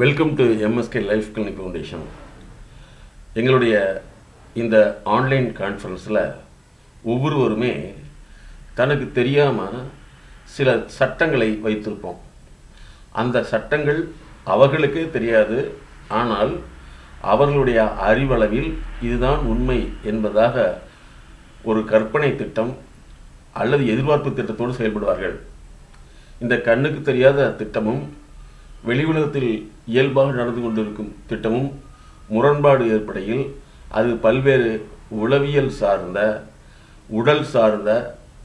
Welcome to MSK life clinic foundation. எங்களுடைய இந்த online கான்ஃபரன்ஸில் ஒவ்வொருவருமே தனக்கு தெரியாமல் சில சட்டங்களை வைத்திருப்போம். அந்த சட்டங்கள் அவர்களுக்கே தெரியாது, ஆனால் அவர்களுடைய அறிவளவில் இதுதான் உண்மை என்பதாக ஒரு கற்பனை திட்டம் அல்லது எதிர்பார்ப்பு திட்டத்தோடு செயல்படுவார்கள். இந்த கண்ணுக்கு தெரியாத திட்டமும் வெளி உலகத்தில் இயல்பாக நடந்து கொண்டிருக்கும் திட்டமும் முரண்பாடு ஏற்படையில் அது பல்வேறு உளவியல் சார்ந்த, உடல் சார்ந்த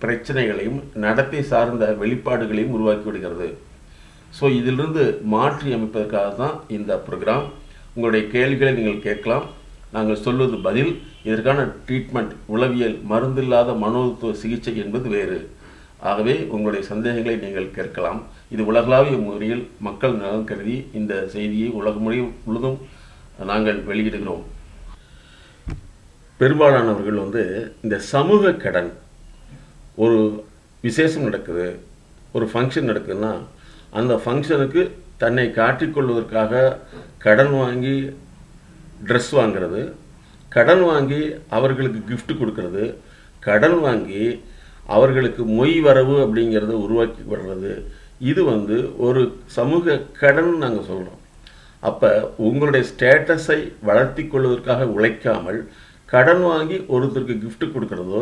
பிரச்சனைகளையும் நடத்தை சார்ந்த வெளிப்பாடுகளையும் உருவாக்கிவிடுகிறது. ஸோ இதிலிருந்து மாற்றி அமைப்பதற்காக தான் இந்த ப்ரோக்ராம். உங்களுடைய கேள்விகளை நீங்கள் கேட்கலாம், நாங்கள் சொல்வது பதில். இதற்கான ட்ரீட்மெண்ட் உளவியல், மருந்தில்லாத மனோதத்துவ சிகிச்சை என்பது வேறு. ஆகவே உங்களுடைய சந்தேகங்களை நீங்கள் கேட்கலாம். இது உலகளாவிய முறையில் மக்கள் நலன் கருதி இந்த செய்தியை உலகம் முழுவதும் நாங்கள் வெளியிடுகிறோம். பெரும்பாலானவர்கள் இந்த சமூக கடன், ஒரு விசேஷம் நடக்குது, ஒரு ஃபங்க்ஷன் நடக்குதுன்னா அந்த ஃபங்க்ஷனுக்கு தன்னை காட்டிக்கொள்வதற்காக கடன் வாங்கி ட்ரெஸ் வாங்கிறது, கடன் வாங்கி அவர்களுக்கு கிஃப்ட் கொடுக்கறது, கடன் வாங்கி அவர்களுக்கு மொய் வரவு அப்படிங்கிறத உருவாக்கி வர்றது, இது ஒரு சமூக கடன் நாங்கள் சொல்கிறோம். அப்போ உங்களுடைய ஸ்டேட்டஸை வளர்த்தி கொள்வதற்காக உழைக்காமல் கடன் வாங்கி ஒருத்தருக்கு கிஃப்ட் கொடுக்கறதோ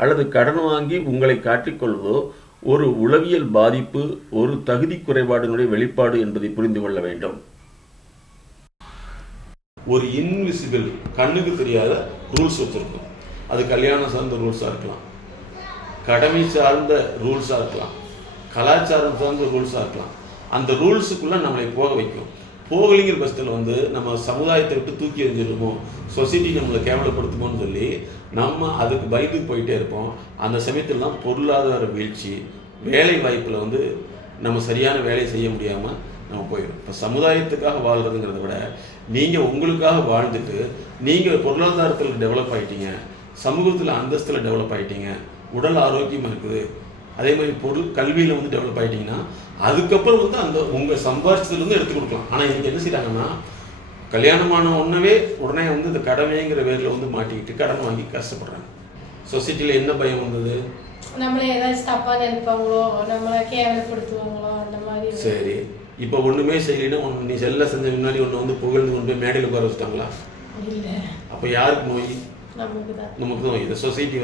அல்லது கடன் வாங்கி உங்களை காட்டிக்கொள்வதோ ஒரு உளவியல் பாதிப்பு, ஒரு தகுதி குறைபாடினுடைய வெளிப்பாடு என்பதை புரிந்து கொள்ள வேண்டும். ஒரு இன்விசிபிள், கண்ணுக்கு தெரியாத ரூல்ஸ் வச்சுருக்கோம். அது கல்யாணம் சார்ந்த ரூல்ஸாக இருக்கலாம், கடமை சார்ந்த ரூல்ஸாக இருக்கலாம், கலாச்சாரம் சார்ந்த ரூல்ஸாக இருக்கலாம். அந்த ரூல்ஸுக்குள்ளே நம்மளை போக வைக்கும். போகலிங்கிற பட்சத்தில் நம்ம சமுதாயத்தை விட்டு தூக்கி எறிஞ்சிருமோ, சொசைட்டி நம்மளை கேவலப்படுத்துமோன்னு சொல்லி நம்ம அதுக்கு பயந்து போயிட்டே இருப்போம். அந்த சமயத்தில்தான் பொருளாதார வீழ்ச்சி, வேலை வாய்ப்பில் நம்ம சரியான வேலையை செய்ய முடியாமல் நம்ம போயிடும். இப்போ சமுதாயத்துக்காக வாழ்கிறதுங்கிறத விட நீங்கள் உங்களுக்காக வாழ்ந்துட்டு நீங்கள் பொருளாதாரத்தில் டெவலப் ஆகிட்டீங்க, சமூகத்தில் அந்தஸ்தில் டெவலப் ஆகிட்டீங்க, உடல் ஆரோக்கியமாக இருக்குது, அதே மாதிரி கல்வியில் டெவலப் ஆகிட்டிங்கன்னா அதுக்கப்புறம் அந்த உங்கள் சம்பாரிச்சதுலேருந்து எடுத்து கொடுக்கலாம். ஆனால் இன்றைக்கி என்ன செய்கிறாங்கன்னா, கல்யாணமான உடனே இந்த கடமைங்கிற பேரில் மாட்டிக்கிட்டு கடன் வாங்கி கஷ்டப்படுறாங்க. சொசைட்டியில் என்ன பயம் வந்தது? நம்மளே ஏதாச்சும் தப்பாக நினைப்பாங்களோ, நம்மளை கேவலப்படுத்துவாங்களோ, அந்த மாதிரி. சரி, இப்போ ஒன்றுமே செய்யலைன்னா நீ செல்ல செஞ்ச முன்னாடி ஒன்று புகழ்ந்து கொண்டு போய் மேடையில் உட்கார வச்சுட்டாங்களா? இல்லை. அப்போ யாருக்கு நோய்? நமக்கு தான். இந்த சொசைட்டி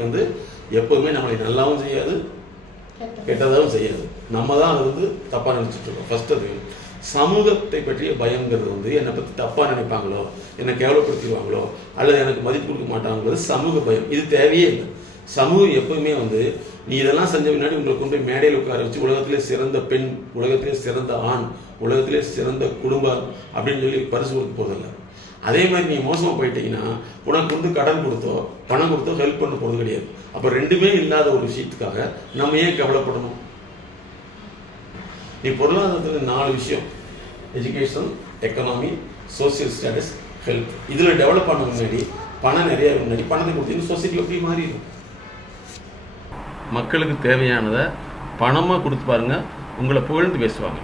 எப்போதுமே நம்மளை நல்லாவும் செய்யாது, கெட்டதாகவும் செய்யாது. நம்ம தான் அதை தப்பாக நினச்சிட்டு இருக்கோம். ஃபர்ஸ்ட் அது சமூகத்தை பற்றிய பயங்கிறது என்னை பற்றி தப்பாக நினைப்பாங்களோ, என்னை கேவலப்படுத்திடுவாங்களோ அல்லது எனக்கு மதிப்பு கொடுக்க மாட்டாங்கிறது சமூக பயம். இது தேவையே இல்லை. சமூகம் எப்பவுமே நீ இதெல்லாம் செஞ்ச முன்னாடி உங்களை கொண்டு போய் மேடையில் உட்கார வச்சு உலகத்திலே சிறந்த பெண், உலகத்திலே சிறந்த ஆண், உலகத்திலே சிறந்த குடும்பம் அப்படின்னு சொல்லி பரிசு கொடுக்க போதில்லை. அதே மாதிரி நீ மோசமாக போயிட்டீங்கன்னா உனக்கு கடன் கொடுத்தோ பணம் கொடுத்தோ ஹெல்ப் பண்ண போகிறது கிடையாது. அப்போ ரெண்டுமே இல்லாத ஒரு விஷயத்துக்காக நம்ம ஏன் கவலைப்படணும்? நீ பொருளாதாரத்தில் 4 விஷயம், education, economy, social status, health, இதில் டெவலப் பண்ண முன்னாடி பணம் நிறைய முன்னாடி பணத்தை கொடுத்தீங்கன்னா சொசைட்டி எப்படி மாறிடும்? மக்களுக்கு தேவையானதை பணமாக கொடுத்து பாருங்க, உங்களை புகழ்ந்து பேசுவாங்க.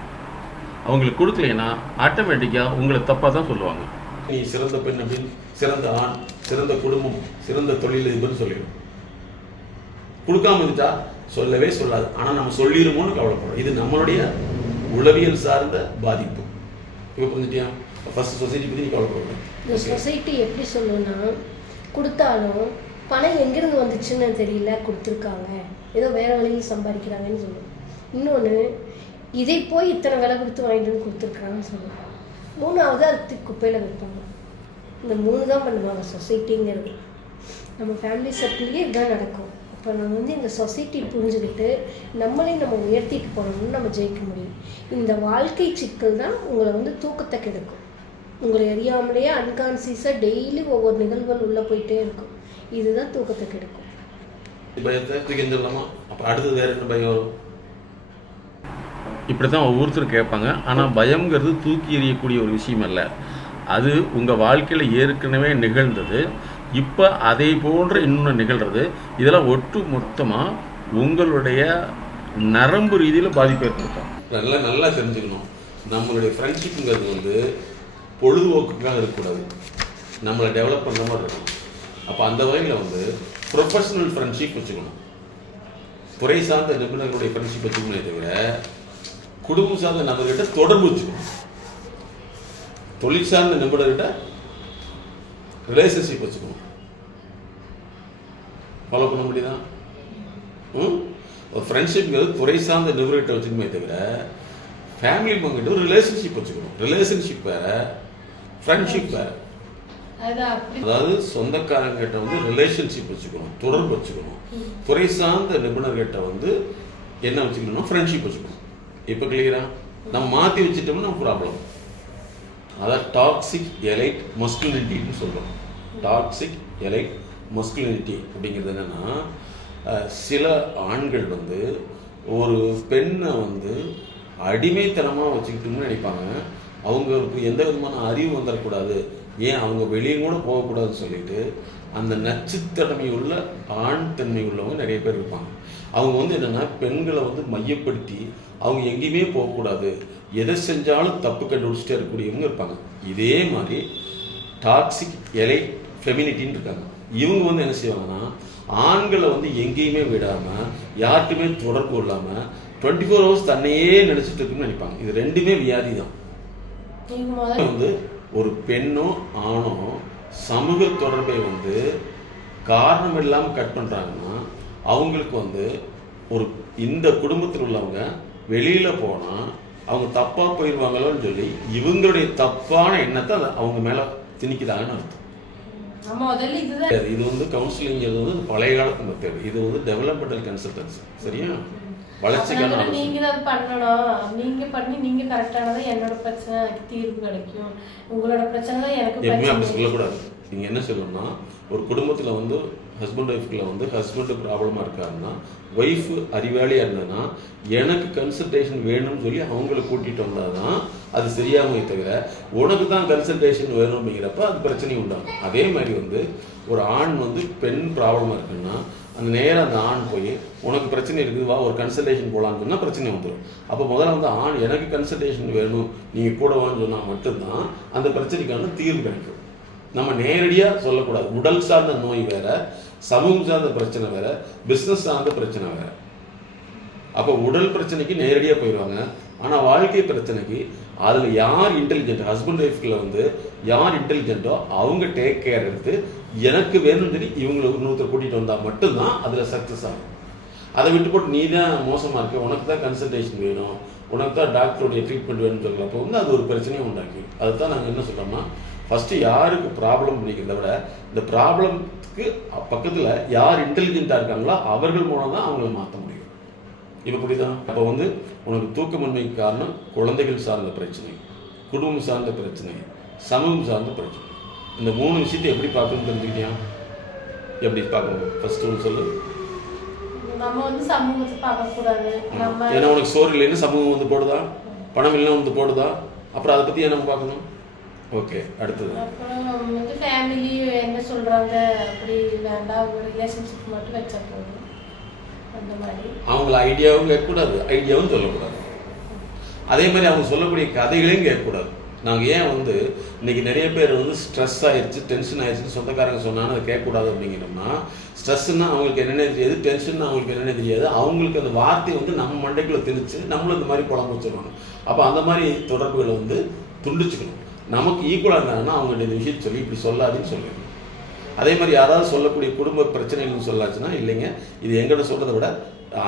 அவங்களுக்கு கொடுக்கலைன்னா ஆட்டோமேட்டிக்காக உங்களை தப்பாக தான் சொல்லுவாங்க. நீ சிறந்த பெண் அப்படின்னு, சிறந்த ஆண், சிறந்த குடும்பம், சிறந்த தொழிலதிபர்னு சொல்லிடும். கொடுக்காம இருந்துட்டா சொல்லவே சொல்லாது. ஆனால் நம்ம சொல்லிடுமோன்னு கவலைப்படுறோம். இது நம்மளுடைய உளவியல் சார்ந்த பாதிப்பு. இப்போ புரிஞ்சுட்டியா? ஃபர்ஸ்ட் சொசைட்டி பற்றி நீ கவலைப்படுறேன். இந்த சொசைட்டி எப்படி சொல்லணும்னா, கொடுத்தாலும் பணம் எங்கேருந்து வந்துச்சுன்னு தெரியல, கொடுத்துருக்காங்க, ஏதோ வேற வழியில் சம்பாதிக்கிறாங்கன்னு சொல்லுவோம். இன்னொன்று, இதை போய் இத்தனை விலை கொடுத்து வாங்கிட்டு வந்து கொடுத்துருக்காங்கன்னு சொல்லுவோம். 3வது அது குப்பையில் வைப்பாங்க. இந்த 3 தான் பண்ணுவாங்க சொசைட்டிங்கிறது. நம்ம ஃபேமிலி சர்க்கிள்லேயே இதுதான் நடக்கும். அப்போ நம்ம இந்த சொசைட்டி புரிஞ்சுக்கிட்டு நம்மளையும் நம்ம உயர்த்திட்டு போனோம்னு நம்ம ஜெயிக்க முடியும். இந்த வாழ்க்கை சிக்கல் தான் உங்களை தூக்கத்தை கெடுக்கும். உங்களை அறியாமலேயே அன்கான்சியஸாக டெய்லி ஒவ்வொரு நிகழ்வுகள் உள்ளே போயிட்டே இருக்கும். இதுதான் தூக்கத்தை கெடுக்கும். அப்போ அடுத்தது வேறு என்ன பயம் வரும்? இப்படி தான் ஒவ்வொருத்தரும் கேட்பாங்க. ஆனால் பயங்கிறது தூக்கி எறியக்கூடிய ஒரு விஷயம் அல்ல. அது உங்கள் வாழ்க்கையில் ஏற்கனவே நிகழ்ந்தது, இப்போ அதை போன்ற இன்னொன்று நிகழ்கிறது. இதெல்லாம் ஒட்டு மொத்தமாக உங்களுடைய நரம்பு ரீதியில் பாதிப்பு ஏற்படுத்தும். நல்லா தெரிஞ்சுக்கணும். நம்மளுடைய ஃப்ரெண்ட்ஷிப்புங்கிறது வந்து பொழுதுபோக்குக்காக இருக்கக்கூடாது, நம்மளை டெவலப் பண்ண மாதிரி இருக்கணும். அப்போ அந்த வகையில் வந்து ப்ரொஃபஷனல் ஃப்ரெண்ட்ஷிப் வச்சுக்கணும், துறை சார்ந்த நிபுணர்களுடைய ஃப்ரெண்ட்ஷிப் வச்சுக்கணுமே தவிர குடும்பம் சார்ந்த நபர்கிட்ட தொடர்பு வச்சுக்கணும். தொழில் சார்ந்த நிபுணர்கிட்ட ரிலேஷன்ஷிப் வச்சுக்கணும். ஃபாலோ பண்ண முடியுதா? ஒரு ஃப்ரெண்ட்ஷிப்ங்கிறது துறை சார்ந்த நிபுணர்கிட்ட வச்சுக்கணுமே தவிர ஃபேமிலி மெம்பர்கிட்ட ஒரு ரிலேஷன்ஷிப் வச்சுக்கணும். ரிலேஷன்ஷிப் வேற, ஃப்ரெண்ட்ஷிப் வேற. அதாவது சொந்தக்காரங்கிட்ட வந்து ரிலேஷன்ஷிப் வச்சுக்கணும், தொடர்பு வச்சுக்கணும். துறை சார்ந்த நிபுணர்கிட்ட வந்து என்ன வச்சுக்கணும்னா ஃப்ரெண்ட்ஷிப் வச்சுக்கணும். இப்போ கிளியரா? நம்ம மாற்றி வச்சுட்டோம்னா நம்ம ப்ராப்ளம். அதாவது டாக்ஸிக் எலைட் மஸ்குலினிட்டின்னு சொல்கிறோம். டாக்ஸிக் எலைட் மஸ்குலினிட்டி அப்படிங்கிறது என்னென்னா, சில ஆண்கள் வந்து ஒரு பெண்ணை வந்து அடிமைத்தனமாக வச்சுக்கிட்டோம்னு நினைப்பாங்க. அவங்களுக்கு எந்த விதமான அறிவு வந்துடக்கூடாது, ஏன் அவங்க வெளியே கூட போகக்கூடாதுன்னு சொல்லிட்டு அந்த நச்சுத்தன்மை உள்ள ஆண் தன்மை உள்ளவங்க நிறைய பேர் இருப்பாங்க. அவங்க வந்து என்னென்னா பெண்களை வந்து மையப்படுத்தி அவங்க எங்கேயுமே போகக்கூடாது, எதை செஞ்சாலும் தப்பு கண்டுபிடிச்சிட்டே இருக்கக்கூடியவங்க இருப்பாங்க. இதே மாதிரி டாக்ஸிக் எலைட் ஃபெமினிட்டின்னு இருக்காங்க. இவங்க வந்து என்ன செய்வாங்கன்னா ஆண்களை வந்து எங்கேயுமே விடாமல் யாருக்குமே தொடர்பு இல்லாமல் 24 hours தன்னையே நினைச்சிட்டு இருக்குன்னு நினைப்பாங்க. இது ரெண்டுமே வியாதி தான். வந்து ஒரு பெண்ணோ ஆணோ சமூக தொடர்பை வந்து காரணம் இல்லாமல் கட் பண்ணுறாங்கன்னா அவங்களுக்கு வந்து ஒரு இந்த குடும்பத்தில் உள்ளவங்க வெளியில் போனால் அவங்க தப்பாக போயிடுவாங்களோன்னு சொல்லி இவங்களுடைய தப்பான எண்ணத்தை அவங்க மேலே திணிக்கிறாங்கன்னு அர்த்தம். இது வந்து கவுன்சிலிங் வந்து பழைய காலத்து மெத்தட். இது வந்து டெவலப்மெண்டல் கன்சல்டன்சி. சரியா? வளர்ச்சிக்கான நீங்க தான் பண்ணணும். நீங்க பண்ணி நீங்க கரெக்டானதா என்னோட பிரச்சனை தீர்வு கிடைக்கும், உங்களோட பிரச்சனை தான் எனக்கு எப்பவுமே அப்படி சொல்லக்கூடாது. நீங்கள் என்ன சொல்லணும்னா ஒரு குடும்பத்தில் வந்து ஹஸ்பண்ட் ஒய்ஃப்குள்ள வந்து ஹஸ்பண்டு ப்ராப்ளமாக இருக்காருன்னா ஒய்ஃபு அறிவாளியாக இருந்ததுன்னா எனக்கு கன்சல்டேஷன் வேணும்னு சொல்லி அவங்கள கூட்டிகிட்டு வந்தால் தான் அது சரியாகவே தவிர உனக்கு தான் கன்சல்டேஷன் வேணும் அப்படிங்கிறப்ப அது பிரச்சனையும் உண்டாகும். அதே மாதிரி வந்து ஒரு ஆண் வந்து பெண் ப்ராப்ளமாக இருக்குன்னா அந்த நேரம் அந்த ஆண் போய் உனக்கு பிரச்சனை இருக்குது வா ஒரு கன்சல்டேஷன் போகலான்னு சொன்னால் பிரச்சனை வந்துடும். அப்போ முதல்ல வந்து ஆண் எனக்கு கன்சல்டேஷன் வேணும் நீங்கள் கூட வான்னு சொன்னால் மட்டும்தான் அந்த பிரச்சனைக்கான தீர்வு கிடைக்கும். நம்ம நேரடியாக சொல்லக்கூடாது. உடல் சார்ந்த நோய் வேற, சமூகம் சார்ந்த பிரச்சனை வேற, பிஸ்னஸ் சார்ந்த பிரச்சனை வேற. அப்போ உடல் பிரச்சனைக்கு நேரடியாக போயிடுவாங்க. ஆனால் வாழ்க்கை பிரச்சனைக்கு அதில் யார் இன்டெலிஜென்ட், ஹஸ்பண்ட் ஒய்ஃப்ல வந்து யார் இன்டெலிஜென்ட்டோ அவங்க டேக் கேர் எடுத்து எனக்கு வேணும்னு சொல்லி இவங்களை இன்னொருத்தர் கூட்டிகிட்டு வந்தால் மட்டும்தான் அதில் சக்ஸஸ் ஆகும். அதை விட்டு போட்டு நீ தான் மோசமாக இருக்க, உனக்கு தான் கன்சல்டேஷன் வேணும், உனக்கு தான் டாக்டருடைய ட்ரீட்மெண்ட் வேணும்னு சொல்கிறப்போ வந்து அது ஒரு பிரச்சனையை உண்டாக்கி. அதுதான் நாங்கள் என்ன சொல்கிறோம்னா ஃபஸ்ட்டு யாருக்கு ப்ராப்ளம் பண்ணிக்கிறத விட இந்த ப்ராப்ளத்துக்கு பக்கத்தில் யார் இன்டெலிஜென்ட்டாக இருக்காங்களோ அவர்கள் மூலம் தான் அவங்கள மாற்ற முடியும். இப்போ புரியுதா? அப்போ வந்து உனக்கு தூக்கமின்மைக்கு காரணம் குழந்தைகள் சார்ந்த பிரச்சனை, குடும்பம் சார்ந்த பிரச்சனை, சமூகம் சார்ந்த பிரச்சனை. இந்த 3 விஷயத்தை எப்படி பார்க்கணும்னு தெரிஞ்சுக்கிட்டியா? எப்படி பார்க்கணும்? ஃபர்ஸ்ட் ஒன்று சொல்லு. நம்ம வந்து சமூகத்தை பார்க்கக்கூடாது. ஏன்னா உனக்கு சோறு இல்லைன்னு சமூகம் வந்து போடுதா, பணம் இல்லைன்னு வந்து போடுதா, அப்புறம் அதை பற்றி என்ன பார்க்கணும்? ஓகே, அடுத்தது அப்புறம் வந்து ஃபேமிலி என்ன சொல்கிறாங்க அப்படி வேண்டாம், ஒரு ரிலேஷன்ஷிப் மட்டும் வச்சா போதும். அந்த மாதிரி அவங்கள ஐடியாவும் கேட்கக்கூடாது, ஐடியாவும் சொல்லக்கூடாது. அதே மாதிரி அவங்க சொல்லக்கூடிய கதைகளையும் கேட்கக்கூடாது. நாங்கள் ஏன் வந்து இன்றைக்கி நிறைய பேர் வந்து ஸ்ட்ரெஸ் ஆயிடுச்சு, டென்ஷன் ஆயிடுச்சுன்னு சொந்தக்காரங்க சொன்னாலும் அதை கேட்கக்கூடாது அப்படிங்கிறோம்னா, ஸ்ட்ரெஸ்ஸுன்னா அவங்களுக்கு என்னென்ன தெரியாது, டென்ஷன்னா அவங்களுக்கு என்னென்ன தெரியாது. அவங்களுக்கு அந்த வார்த்தையை வந்து நம்ம மண்டைக்குள்ளே திணிச்சு நம்மளும் இந்த மாதிரி குழம்பு வச்சுருவாங்க. அப்போ அந்த மாதிரி தொடர்புகளை வந்து துண்டிச்சுக்கணும். நமக்கு ஈக்குவலாக இருந்தாங்கன்னா அவங்கள்ட்ட இந்த விஷயத்தை சொல்லி இப்படி சொல்லாதுன்னு சொல்லிடணும். அதே மாதிரி யாராவது சொல்லக்கூடிய குடும்ப பிரச்சனைகள்னு சொல்லாச்சுன்னா இல்லைங்க இது எங்கிட்ட சொல்கிறத விட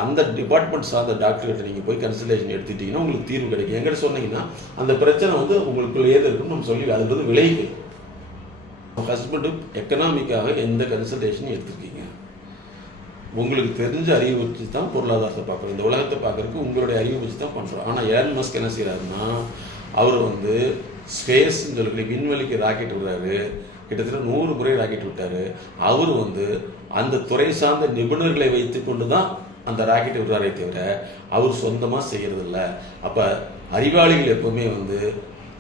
அந்த டிபார்ட்மெண்ட் சார்ந்த டாக்டர்கிட்ட நீங்கள் போய் கன்சல்டேஷன் எடுத்துட்டீங்கன்னா உங்களுக்கு தீர்வு கிடைக்கும். எங்கிட்ட சொன்னீங்கன்னா அந்த பிரச்சனை வந்து உங்களுக்குள்ள ஏது இருக்குன்னு நம்ம சொல்லி அது வந்து விளைவு. ஹஸ்பண்டு எக்கனாமிக்காக எந்த கன்சல்டேஷனும் எடுத்துருக்கீங்க, உங்களுக்கு தெரிஞ்ச அறிவு வச்சு தான் பொருளாதாரத்தை பார்க்குறோம், இந்த உலகத்தை பார்க்குறதுக்கு உங்களுடைய அறிவு வச்சு தான் பண்ணுறோம். ஆனால் எலன் மஸ்க் என்ன செய்கிறாருன்னா அவர் வந்து ஸ்பேஸ்ன்னு சொல்லக்கூடிய விண்வெளிக்கு ராக்கெட் விடுறாரு, கிட்டத்தட்ட 100 முறை ராக்கெட் விட்டார். அவர் வந்து அந்த துறை சார்ந்த நிபுணர்களை வைத்து கொண்டு தான் அந்த ராக்கெட்டை விடுறாரே தவிர அவர் சொந்தமாக செய்கிறதில்ல. அப்போ அறிவாளிகள் எப்பவுமே வந்து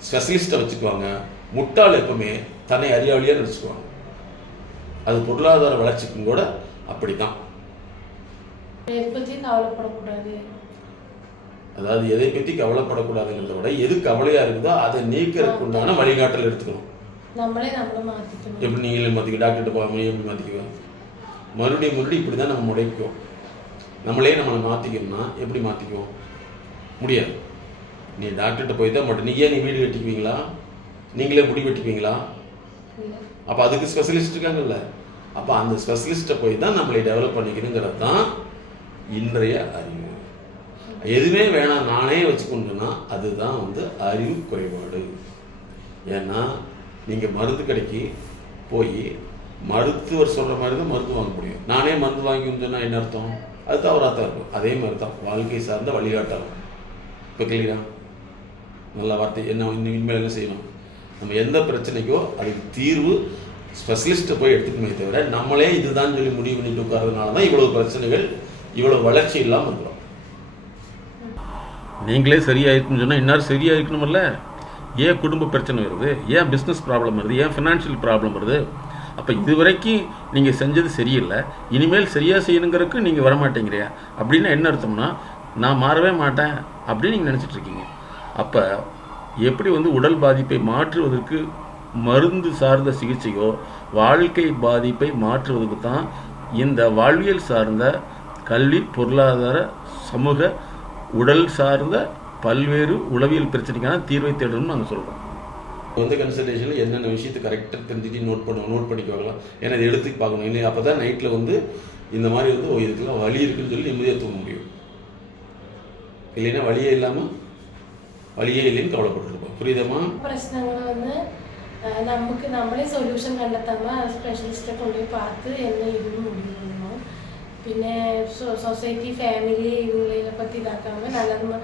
ஸ்பெஷலிஸ்ட்டை வச்சுக்குவாங்க, முட்டாள் எப்பவுமே தன்னை அறிவாளியாக நினச்சிக்குவாங்க. அது பொருளாதார வளர்ச்சிக்கும் கூட அப்படி தான். கவலைப்படக்கூடாது. அதாவது எதை பற்றி கவலைப்படக்கூடாதுங்கிறத விட எது கவலையாக இருக்குதோ அதை நீக்கிறதுக்கு உண்டான வழிகாட்டல் எடுத்துக்கணும். நம்மளை மாற்றிக்கணும். எப்படி நீங்களே மாற்றிக்க, டாக்டர்கிட்ட போகாம எப்படி மாற்றிக்குவோம்? மறுபடியும் இப்படி தான் நம்ம முடைக்கும். நம்மளே நம்மளை மாற்றிக்கணும்னா எப்படி மாற்றிக்குவோம்? முடியாது. நீ டாக்டர்கிட்ட போய் தான் மட்டும் நீ வீடு வெட்டிக்குவீங்களா? நீங்களே முடி வெட்டிக்குவீங்களா? அப்போ அதுக்கு ஸ்பெஷலிஸ்ட் இருக்காங்கல்ல. அப்போ அந்த ஸ்பெஷலிஸ்ட்டை போய் தான் நம்மளை டெவலப் பண்ணிக்கணுங்கிறது தான் இன்றைய அறிவு. எதுவுமே வேணாம் நானே வச்சுக்கொண்டுன்னா அதுதான் அறிவு குறைபாடு. ஏன்னா நீங்கள் மருந்து கடைக்கு போய் மருத்துவர் சொல்கிற மாதிரி தான் மருந்து வாங்க முடியும். நானே மருந்து வாங்கின்னு சொன்னால் என்ன அர்த்தம்? அது தவறாக தான் இருக்கும். அதே மாதிரி தான் வாழ்க்கை சார்ந்த வழிகாட்டலாம். இப்போ கிளியரா? நல்ல வார்த்தை. என்ன இனிமேல் என்ன செய்யணும்? நம்ம எந்த பிரச்சனைக்கோ அதுக்கு தீர்வு ஸ்பெஷலிஸ்ட்டை போய் எடுத்துக்கணுமே தவிர நம்மளே இதுதான் சொல்லி முடிவு பண்ணிட்டு உட்கார்றதுனால தான் இவ்வளோ பிரச்சனைகள், இவ்வளோ வளர்ச்சி இல்லாமல் இருக்கிறோம். நீங்களே சரியாயிருக்குன்னு சொன்னால் இன்னாரும் சரியாயிருக்கணுமில்ல. ஏன் குடும்ப பிரச்சனை வருது? ஏன் பிஸ்னஸ் ப்ராப்ளம் வருது? ஏன் ஃபினான்ஷியல் ப்ராப்ளம் வருது? அப்போ இது வரைக்கும் நீங்கள் செஞ்சது சரியில்லை, இனிமேல் சரியாக செய்யணுங்கிறதுக்கு நீங்கள் வரமாட்டேங்கிறியா அப்படின்னா என்ன அர்த்தம்னா நான் மாறவே மாட்டேன் அப்படின்னு நீங்கள் நினச்சிட்ருக்கீங்க. அப்போ எப்படி உடல் பாதிப்பை மாற்றுவதற்கு மருந்து சார்ந்த சிகிச்சையோ வாழ்க்கை பாதிப்பை மாற்றுவதற்கு தான் இந்த வாழ்வியல் சார்ந்த கல்வி, பொருளாதார, சமூக, உடல் சார்ந்த பல்வேறு உளவியல் பிரச்சனைக்கான தீர்வை தேடணும்னு நாங்கள் சொல்கிறோம். கன்சல்டேஷனில் என்னென்ன விஷயத்தை கரெக்டாக தெரிஞ்சுட்டு நோட் பண்ணிக்குவாங்களாம். ஏன்னா இதை எடுத்து பார்க்கணும். இல்லை அப்போ தான் நைட்டில் இந்த மாதிரி இதுக்கெல்லாம் வலி இருக்குன்னு சொல்லி நிம்மதியாக தூங்க முடியும். இல்லைன்னா வலியே இல்லாமல் வலியே இல்லைன்னு கவலைப்பட்டுருப்போம். புரியுதமா? பிரச்சனைகளை நமக்கு நம்மளே சொல்யூஷன் கണ്ടെத்தாமல் ஸ்பெஷலிஸ்ட்டை கொண்டு போய் பார்த்து என்ன இதுன்னு முடிவு பண்ணணும். പിന്നെ சொசைட்டி, ஃபேமிலி இவங்களை பற்றி இதாக்காமல் நல்லது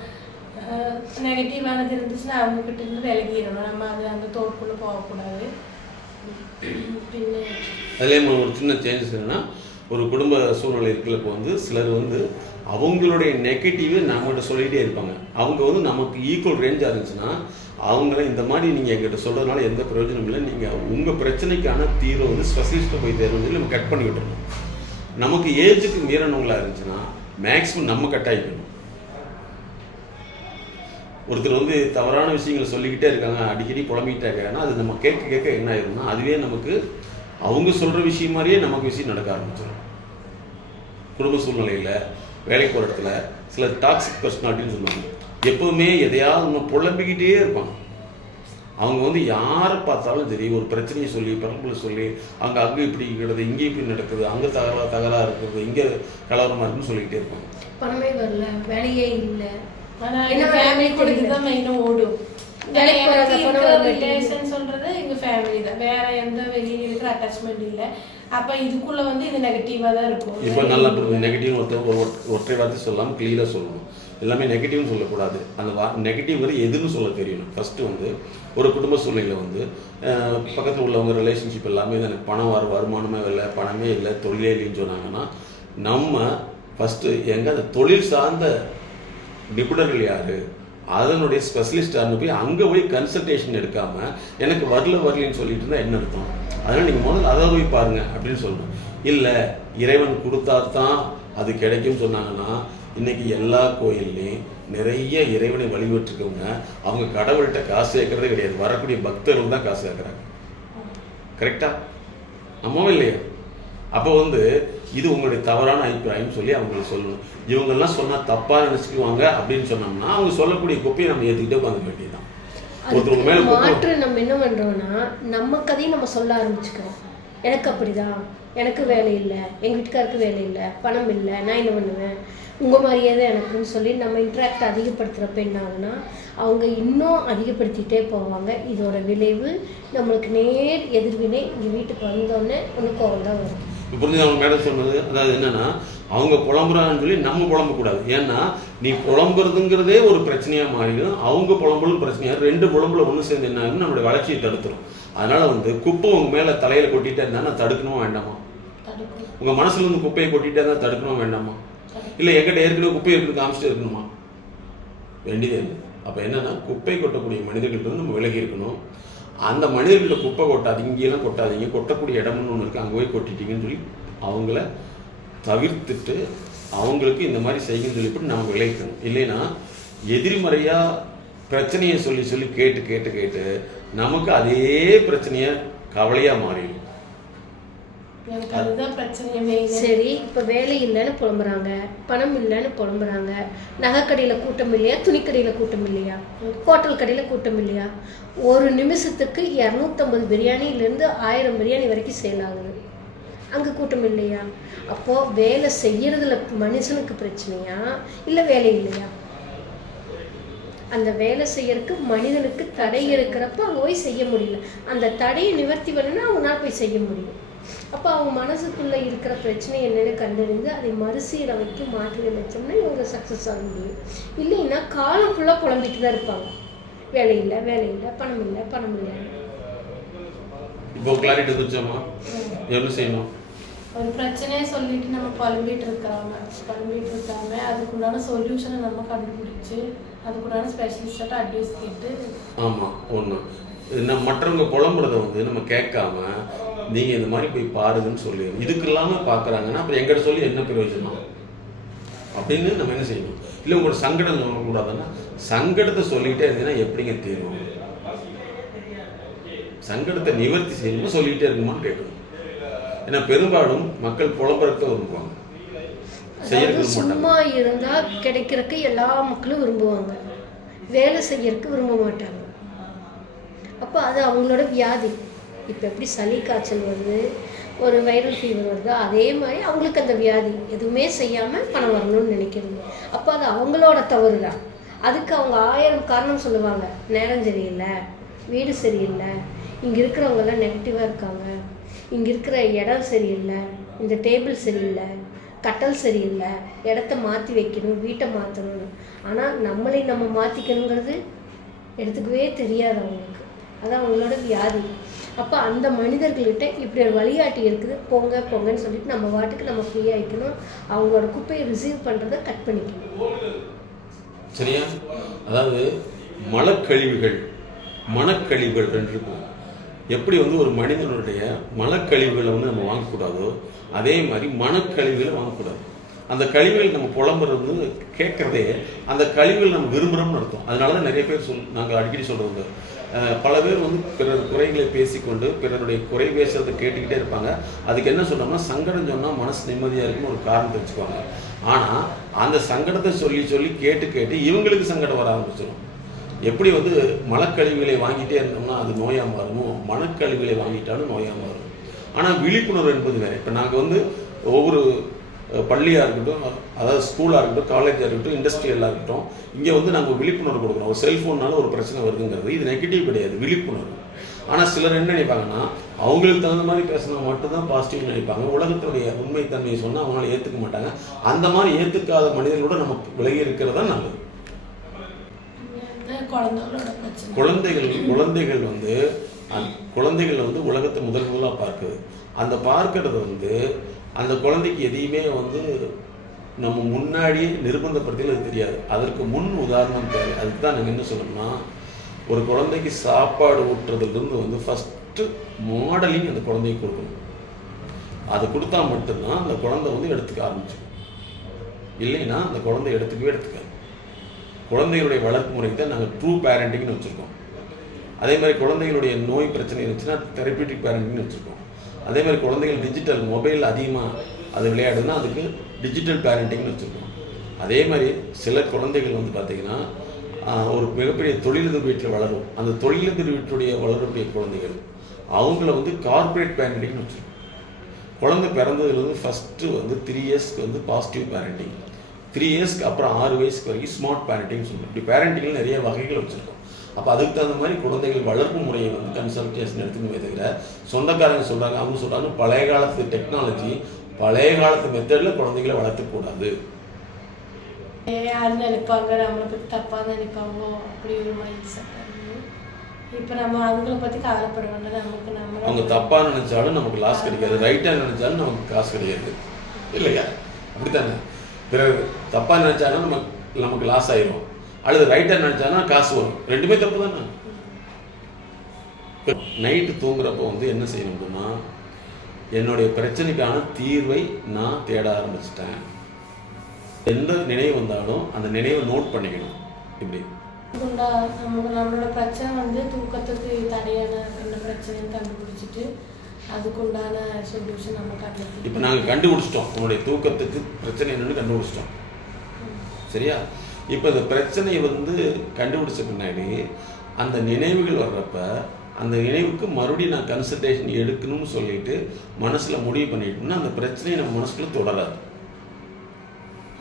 நெகட்டிவானது இருந்துச்சுன்னா அவங்கக்கிட்ட இருந்து விலகிடணும். நம்ம அது அந்த தோற்குள்ளே போகக்கூடாது. பின்ன அதிலே ஒரு சின்ன சேஞ்சஸ் என்னென்னா, ஒரு குடும்ப சூழ்நிலை இருக்குல்ல, இப்போ சிலர் அவங்களுடைய நெகட்டிவ் நம்மகிட்ட சொல்லிகிட்டே இருப்பாங்க. அவங்க நமக்கு ஈக்குவல் ரேஞ்சாக இருந்துச்சுன்னா அவங்கள இந்த மாதிரி நீங்கள் எங்கிட்ட சொல்கிறதுனால எந்த பிரயோஜனம் இல்லை, நீங்கள் உங்கள் பிரச்சனைக்கான தீர்வு ஸ்பெஷலிஸ்ட்டை போய் தேர்வு சொல்லி நம்ம கட் பண்ணி விட்டுறணும். நமக்கு ஏஜுக்கு மீறினவங்களாக இருந்துச்சுன்னா மேக்ஸிமம் நம்ம கட்டாயிக்கணும். ஒருத்தர் தவறான விஷயங்களை சொல்லிக்கிட்டே இருக்காங்க, அடிக்கடி புலம்பிக்கிட்டே இருக்காங்கன்னா அது நம்ம கேட்க கேட்க என்ன ஆயிரும்னா அதுவே நமக்கு அவங்க சொல்கிற விஷயம் மாதிரியே நமக்கு விஷயம் நடக்க ஆரம்பிச்சிடும். குடும்ப சூழ்நிலையில், வேலைக்கு போகிற இடத்துல சில டாக்ஸிக் பர்சனாலிட்டின்னு சொல்லுவாங்க. எப்போவுமே எதையாவது நம்ம புலம்பிக்கிட்டே இருப்பாங்க. அவங்க யாரை பார்த்தாலும் சரி ஒரு பிரச்சனையை சொல்லி பரம்புல சொல்லி அங்கே இப்படி இருக்கிறது, இங்கே இப்படி நடக்குது, அங்கே தகராறு இருக்கிறது, இங்கே கலவரமாக இருக்குன்னு சொல்லிக்கிட்டே இருப்பாங்க. பணமே வரல, வேலையே இல்லை, சொல்றது எங்க ஃபேமிலி தான், வேற எந்த வெளியில இருக்கிற அட்டாச்மெண்ட் இல்லை. அப்ப இதுக்குள்ள இது நெகட்டிவா தான் இருக்கும். இப்போ நல்லா நெகட்டிவ் ஒற்றை வார்த்தை சொல்லாமல் கிளியரா சொல்லணும். எல்லாமே நெகட்டிவ்னு சொல்லக்கூடாது. அந்த நெகட்டிவ் எதுன்னு சொல்ல தெரியணும். ஃபர்ஸ்ட் ஒரு குடும்ப சூழ்நிலையில் பக்கத்தில் உள்ளவங்க ரிலேஷன்ஷிப் எல்லாமே எனக்கு பணம் வருமானமே இல்லை, பணமே இல்லை, தொழிலே இல்லைன்னு சொன்னாங்கன்னா நம்ம ஃபஸ்ட்டு அந்த தொழில் சார்ந்த நிபுணர்கள் யார், அதனுடைய ஸ்பெஷலிஸ்டாக போய் அங்கே போய் கன்சல்டேஷன் எடுக்காமல் எனக்கு வரலன்னு சொல்லிட்டு இருந்தால் என்ன அர்த்தம்? அதனால் நீங்கள் முதல்ல அதை போய் பாருங்கள் அப்படின்னு சொல்லணும். இல்லை இறைவன் கொடுத்தா தான் அது கிடைக்கும் சொன்னாங்கன்னா இன்றைக்கி எல்லா கோயில்லையும் நிறைய இறைவனை வழிபட்டுருக்கவங்க அவங்க கடவுள்கிட்ட காசு சேர்க்கறதே கிடையாது, வரக்கூடிய பக்தர்கள் தான் காசு சேர்க்குறாங்க. கரெக்டாக நம்மவும் இல்லையா? அப்போ இது உங்களுடைய தவறான அபிப்பிராயம் சொல்லி அவங்களுக்கு சொல்லணும். இவங்கெல்லாம் சொன்னால் தப்பாக நினச்சிக்குவாங்க அப்படின்னு சொன்னோம்னா அவங்க சொல்லக்கூடிய குப்பையை நம்ம ஏற்றுக்கிட்டே உட்காந்துக்க வேண்டியதுதான். ஒருத்தவங்க மேலே மாற்று நம்ம என்ன பண்ணுறோம்னா நம்ம கதையும் நம்ம சொல்ல ஆரம்பிச்சுக்கிறோம். எனக்கு அப்படிதான், எனக்கு வேலை இல்லை, எங்கள் வீட்டுக்காருக்கு வேலை இல்லை, பணம் இல்லை, நான் என்ன பண்ணுவேன், உங்கள் மாதிரியே தான் எனக்குன்னு சொல்லி நம்ம இன்ட்ராக்ட் அதிகப்படுத்துகிறப்ப என்ன ஆகுனா அவங்க இன்னும் அதிகப்படுத்திகிட்டே போவாங்க. இதோட விளைவு நம்மளுக்கு நேர் எதிர்வினை இங்கே வீட்டுக்கு வந்தோடனே ஒன்று கோவம் தான் வரும். புரிஞ்சு அவங்க மேடம் சொன்னது அதாவது என்னன்னா அவங்க புலம்புறான்னு சொல்லி நம்ம புலம்பக்கூடாது. ஏன்னா நீ புலம்புறதுங்கிறதே ஒரு பிரச்சனையாக மாறிடும், அவங்க புலம்பலும் பிரச்சனையாக ரெண்டு புலம்புல ஒன்று சேர்ந்து என்ன ஆகுன்னு நம்மளுடைய வளர்ச்சியை தடுத்துரும். அதனால குப்பை உங்க மேலே தலையில கொட்டிகிட்டே இருந்தா நான் தடுக்கணுமா வேண்டாமா? உங்க மனசுல இருந்து குப்பையை கொட்டிகிட்டே இருந்தா தடுக்கணுமா வேண்டாமா? இல்லை எங்கிட்ட ஏற்கனவே குப்பை இருக்குது காமிச்சிட்டு இருக்கணுமா? வேண்டியதே இல்லை. அப்போ என்னன்னா குப்பை கொட்டக்கூடிய மனிதர்கள்ட்ட நம்ம விலகி இருக்கணும். அந்த மனிதர்கிட்ட குப்பை கொட்டாதீங்க, இங்கேயெல்லாம் கொட்டாதீங்க, கொட்டக்கூடிய இடம்னு ஒன்று இருக்குது, அங்கே போய் கொட்டிட்டீங்கன்னு சொல்லி அவங்கள தவிர்த்துட்டு அவங்களுக்கு இந்த மாதிரி செய்யுன்னு சொல்லிவிட்டு நம்ம விளைவிக்கணும். இல்லைன்னா எதிர்மறையாக பிரச்சனையை சொல்லி சொல்லி கேட்டு கேட்டு கேட்டு நமக்கு அதே பிரச்சனையை கவலையாக மாறிடும். எனக்கு அதுதான் பிரச்சனையே மெயின். சரி, இப்போ வேலை இல்லைன்னு புலம்புறாங்க, பணம் இல்லைன்னு புலம்புறாங்க, நகைக்கடையில் கூட்டம் இல்லையா, துணிக்கடையில் கூட்டம் இல்லையா, ஹோட்டல் கடையில் கூட்டம் இல்லையா? ஒரு நிமிஷத்துக்கு 250 பிரியாணிலேருந்து 1000 பிரியாணி வரைக்கும் சேல் ஆகுது. அங்கே கூட்டம் இல்லையா? அப்போது வேலை செய்யறதுல மனுஷனுக்கு பிரச்சனையா இல்லை வேலை இல்லையா? அந்த வேலை செய்யறதுக்கு மனிதனுக்கு தடை இருக்கிறப்ப அவங்க போய் செய்ய முடியல. அந்த தடையை நிவர்த்தி பண்ணனா அவங்களால போய் செய்ய முடியும். அப்போ அவங்க மனசுக்குள்ளே இருக்கிற பிரச்சனை என்னென்னு கண்டறிந்து அதை மறுசீரமைக்கு மாற்றி அமைச்சோம்னா இவங்க சக்ஸஸ் ஆக முடியும். இல்லைன்னா காலம் ஃபுல்லாக புலம்பிட்டு தான் இருப்பாங்க, வேலை இல்லை வேலை இல்லை, பணம் இல்லை பணம் இல்லை. இப்போ கிளாரிட்டி வந்துச்சோமா? என்ன செய்யணும்? ஒரு பிரச்சனையை சொல்லிட்டு நம்ம புலம்பிட்டு இருக்காங்க. அதுக்குண்டான சொல்யூஷனை நம்ம கண்டுபிடிச்சு அதுக்குண்டான ஸ்பெஷலிஸ்டாக அட்வைஸ் கேட்டு. ஆமாம், ஒன்று நம்ம மற்றவங்க புலம்புறதை நம்ம கேட்காம நீங்கள் இந்த மாதிரி போய் பாருங்கன்னு சொல்லி இதுக்கு இல்லாமல் பார்க்குறாங்கன்னா அப்புறம் எங்கிட்ட சொல்லி என்ன பிரயோஜனம் அப்படின்னு நம்ம என்ன செய்யணும்? இல்லை உங்களோட சங்கடம் சொல்லக்கூடாதுன்னா சங்கடத்தை சொல்லிகிட்டே இருந்தீங்கன்னா எப்படிங்க தீரும்? சங்கடத்தை நிவர்த்தி செய்யணுமா சொல்லிகிட்டே இருக்குமான்னு கேட்கணும். ஏன்னா பெரும்பாலும் மக்கள் புலம்புறத விரும்புவாங்க, செய்யறதுக்கு சும்மா இருந்தால் கிடைக்கிறதுக்கு எல்லா மக்களும் விரும்புவாங்க, வேலை செய்யறதுக்கு விரும்ப மாட்டாங்க. அப்போ அது அவங்களோட வியாதி. இப்போ எப்படி சளி காய்ச்சல் வருது, ஒரு வைரல் ஃபீவர் வருது, அதே மாதிரி அவங்களுக்கு அந்த வியாதி எதுவுமே செய்யாமல் பணம் வரணும்னு நினைக்கிறது. அப்போ அது அவங்களோட தவறு தான். அதுக்கு அவங்க 1000 காரணம் சொல்லுவாங்க. நேரம் சரியில்லை, வீடு சரியில்லை, இங்கே இருக்கிறவங்கெல்லாம் நெகட்டிவாக இருக்காங்க, இங்கே இருக்கிற இடம் சரியில்லை, இந்த டேபிள் சரியில்லை, கட்டல் சரியில்லை, இடத்த மாற்றி வைக்கணும், வீட்டை மாற்றணும். ஆனால் நம்மளை நம்ம மாற்றிக்கணுங்கிறது எடுத்துக்கவே தெரியாது அவங்களுக்கு. அது அவங்களோட வியாதி. அப்போ அந்த மனிதர்கள்கிட்ட இப்படி ஒரு வழிகாட்டி இருக்குது, போங்க போங்கன்னு சொல்லிட்டு நம்ம வாட்டுக்கு நம்ம ஃப்ரீயாக ஆகிக்கணும். அவங்களோட குப்பையை ரிசீவ் பண்ணுறதை கட் பண்ணிக்கணும். சரியா? அதாவது மனக்கழிவுகள் ரெண்டு இருக்கும். எப்படி ஒரு மனிதனுடைய மனக்கழிவுகளை நம்ம வாங்கக்கூடாதோ அதே மாதிரி மனக்கழிவுகளை வாங்கக்கூடாது. அந்த கழிவுகள் நம்ம புலம்புறது கேட்கறதே அந்த கழிவுகள் நம்ம விரும்புகிறோம்னு அர்த்தம். அதனால தான் நிறைய பேர் நாங்கள் அடிக்கடி சொல்கிறது, பல பேர் பிறர் குறைகளை பேசிக்கொண்டு பிறருடைய குறை பேசுறதை கேட்டுக்கிட்டே இருப்பாங்க. அதுக்கு என்ன சொல்கிறோம்னா சங்கடம் சொன்னால் மனசு நிம்மதியாக இருக்குன்னு ஒரு காரணம் தெரிஞ்சுக்குவாங்க. ஆனால் அந்த சங்கடத்தை சொல்லி சொல்லி கேட்டு கேட்டு இவங்களுக்கு சங்கடம் வர ஆரம்பிச்சிடும். எப்படி மனக்கழிவுகளை வாங்கிட்டே இருந்தோம்னா அது நோயாக மாறுமோ, மனக்கழிவுகளை வாங்கிட்டாலும் நோயாக மாறும். ஆனால் விழிப்புணர்வு என்பது வேறு. இப்போ நாங்கள் ஒவ்வொரு பள்ளியாக இருக்கட்டும், அதாவது ஸ்கூலாக இருக்கட்டும், காலேஜாக இருக்கட்டும், இண்டஸ்ட்ரியலாக இருக்கட்டும், இங்கே நாங்கள் விழிப்புணர்வு கொடுக்குறோம். ஒரு செல்ஃபோன்னால ஒரு பிரச்சனை வருதுங்கிறது இது நெகட்டிவ் கிடையாது, விழிப்புணர்வு. ஆனால் சிலர் என்ன நினைப்பாங்கன்னா அவங்களுக்கு தகுந்த மாதிரி பேசினா மட்டும்தான் பாசிட்டிவ் நினைப்பாங்க. உலகத்தினுடைய உண்மைத்தன்மையை சொன்னால் அவங்களால ஏற்றுக்க மாட்டாங்க. அந்த மாதிரி ஏற்றுக்காத மனிதர்களோட நம்ம விலகி இருக்கிறது தான் நல்லது. குழந்தைகள் உலகத்தை முதலாக பார்க்குது. அந்த பார்க்கறது அந்த குழந்தைக்கு எதையுமே நம்ம முன்னாடியே நிர்பந்தப்படுத்தி அது தெரியாது. அதற்கு முன் உதாரணம் தேவை. அதுக்கு தான் நாங்கள் என்ன சொல்லணும்னா ஒரு குழந்தைக்கு சாப்பாடு ஊட்டுறதுலேருந்து ஃபஸ்ட்டு மாடலிங் அந்த குழந்தைக்கு கொடுக்கணும். அது கொடுத்தா மட்டும்தான் அந்த குழந்தை எடுத்துக்க ஆரம்பிச்சிடும். இல்லைன்னா அந்த குழந்தை எடுத்துக்காது. குழந்தைகளுடைய வளர்ப்பு முறைக்கு தான் நாங்கள் ட்ரூ பேரண்டிங்னு வச்சுருக்கோம். அதே மாதிரி குழந்தைகளுடைய நோய் பிரச்சனை இருந்துச்சுன்னா தெரப்பியூட்டிக் பேரண்டிங்னு வச்சுருக்கோம். அதே மாதிரி குழந்தைகள் டிஜிட்டல் மொபைல் அதிகமாக அது விளையாடுதுன்னா அதுக்கு டிஜிட்டல் பேரண்டிங்னு வச்சுருக்கோம். அதே மாதிரி சில குழந்தைகள் பார்த்திங்கன்னா ஒரு மிகப்பெரிய தொழிலதிபர் வீட்டில் வளரும். அந்த தொழிலதிபர் வீட்டுடைய வளரக்கூடிய குழந்தைகள் அவங்கள கார்பரேட் பேரண்டிங்னு வச்சுருக்கோம். குழந்தை பிறந்ததுலேருந்து ஃபஸ்ட்டு 3 இயர்ஸ்க்கு பாசிட்டிவ் பேரண்டிங், 3 இயர்ஸ்க்கு அப்புறம் 6 வயசுக்கு வரைக்கும் ஸ்மார்ட் பேரண்டிங்னு சொல்லுவோம். இப்படி பேரண்டிங்கில் நிறைய வகைகள் வச்சுருக்கோம். அப்போ அதுக்கு தகுந்த மாதிரி குழந்தைகள் வளர்ப்பு முறையை கன்சல்டேஷன் எடுத்துக்கணுமே தவிர சொந்தக்காரங்க சொல்கிறாங்க அவங்க சொல்கிறாங்க பழைய காலத்து டெக்னாலஜி பழைய காலத்து மெத்தடில் குழந்தைகளை வளர்த்தக்கூடாது. யாரும் நினைப்பாங்க நம்மளை பற்றி தப்பாக நினைப்பாங்களோ அப்படி ஒரு மைண்ட் செட். இப்போ நம்ம அவங்கள பற்றி கவலைப்பட வேண்டாம். அவங்க தப்பாக நினைச்சாலும் நமக்கு லாஸ் கிடைக்காது, ரைட்டாக நினைச்சாலும் நமக்கு காசு கிடையாது, இல்லையா? அப்படித்தானே? பிறகு தப்பாக நினைச்சாலும் நமக்கு லாஸ் ஆயிடும், அல்லது ரைட்டாக நினைச்சாலும் காசு வரும். ரெண்டுமே தப்பு தானே. நைட்டு தூங்குறப்போ என்ன செய்யணும்னா என்னுடைய பிரச்சனைக்கான தீர்வை நான் தேட ஆரம்பிச்சிட்டேன். எந்த நினைவு வந்தாலும் அந்த நினைவை நோட் பண்ணிக்கணும். இப்படி நம்மளோட பிரச்சனை வந்து தூக்கத்துக்கு தடையான என்ன பிரச்சனைன்னு கண்டுபிடிச்சிட்டு அதுக்குண்டான சொல்யூஷன் நம்ம கண்டுபிடிச்சோம். இப்போ நாங்கள் கண்டுபிடிச்சிட்டோம், உன்னுடைய தூக்கத்துக்கு பிரச்சனை என்னன்னு கண்டுபிடிச்சிட்டோம். சரியா? இப்போ இந்த பிரச்சனையை வந்து கண்டுபிடிச்ச பின்னாடி அந்த நினைவுகள் வர்றப்ப அந்த நினைவுக்கு மறுபடியும் நான் கன்சல்டேஷன் எடுக்கணும்னு சொல்லிட்டு மனசில் முடிவு பண்ணிட்டோம்னா அந்த பிரச்சனையை நம்ம மனசுக்குள்ள தொடராது.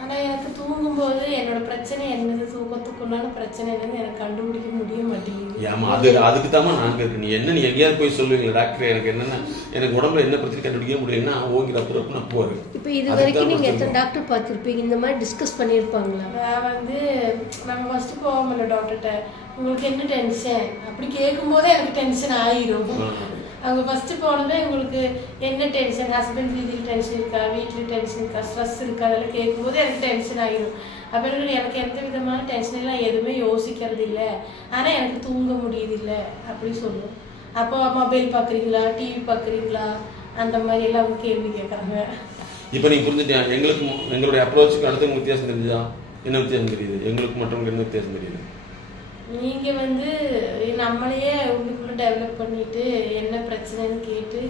ஆனால் எனக்கு தூங்கும்போது என்னோட பிரச்சனை என்னது, தூக்கத்துக்குள்ளான பிரச்சனை என்னன்னு எனக்கு கண்டுபிடிக்க முடிய மாட்டேங்குது. ஏமா அதுக்கு தாம்மா நாங்கள் இருக்கு. நீ எங்கேயாவது போய் சொல்லுவீங்களா, டாக்டர் எனக்கு என்னென்ன எனக்கு உடம்புல என்ன பிரச்சனை கண்டுபிடிக்க முடியலன்னா ஓங்கி அப்புறம் நான் போகிறேன். இப்போ இது வரைக்கும் நீங்கள் எத்தனை டாக்டர் பார்த்துருப்பீங்க, இந்த மாதிரி டிஸ்கஸ் பண்ணியிருப்பாங்களா? நான் வந்து நம்ம ஃபஸ்ட்டு போவோம்ல டாக்டர்கிட்ட, உங்களுக்கு என்ன டென்ஷன் அப்படி கேட்கும்போதே எனக்கு டென்ஷன் ஆகிடும். அவங்க ஃபஸ்ட்டு போனதே உங்களுக்கு என்ன டென்ஷன், ஹஸ்பண்ட் ரீதியில் டென்ஷன் இருக்கா, வீட்டில் டென்ஷன் இருக்கா, ஸ்ட்ரெஸ் இருக்கா, அதெல்லாம் கேட்கும்போது எனக்கு டென்ஷன் ஆகிடும். அப்புறம் எனக்கு எந்த விதமான டென்ஷனெல்லாம் எதுவுமே யோசிக்கிறது இல்லை, ஆனால் எனக்கு தூங்க முடியுது இல்லை அப்படி சொல்லுவோம். அப்போ மொபைல் பார்க்குறீங்களா, டிவி பார்க்குறீங்களா, அந்த மாதிரி எல்லாம் அவங்க கேள்வி கேட்குறாங்க. இப்போ நீங்கள் புரிஞ்சுட்டியா? எங்களுடைய அப்ரோச்சுக்கு அடுத்தவங்க வித்தியாசம் தெரியுதா? என்ன வித்தியாசம் தெரியுது? எங்களுக்கு மற்றவங்க என்ன வித்தியாசம் தெரியுது? நீங்கள் வந்து நம்மளையே உள்ளுக்குள்ளே டெவலப் பண்ணிவிட்டு என்ன பிரச்சனைன்னு கேட்டு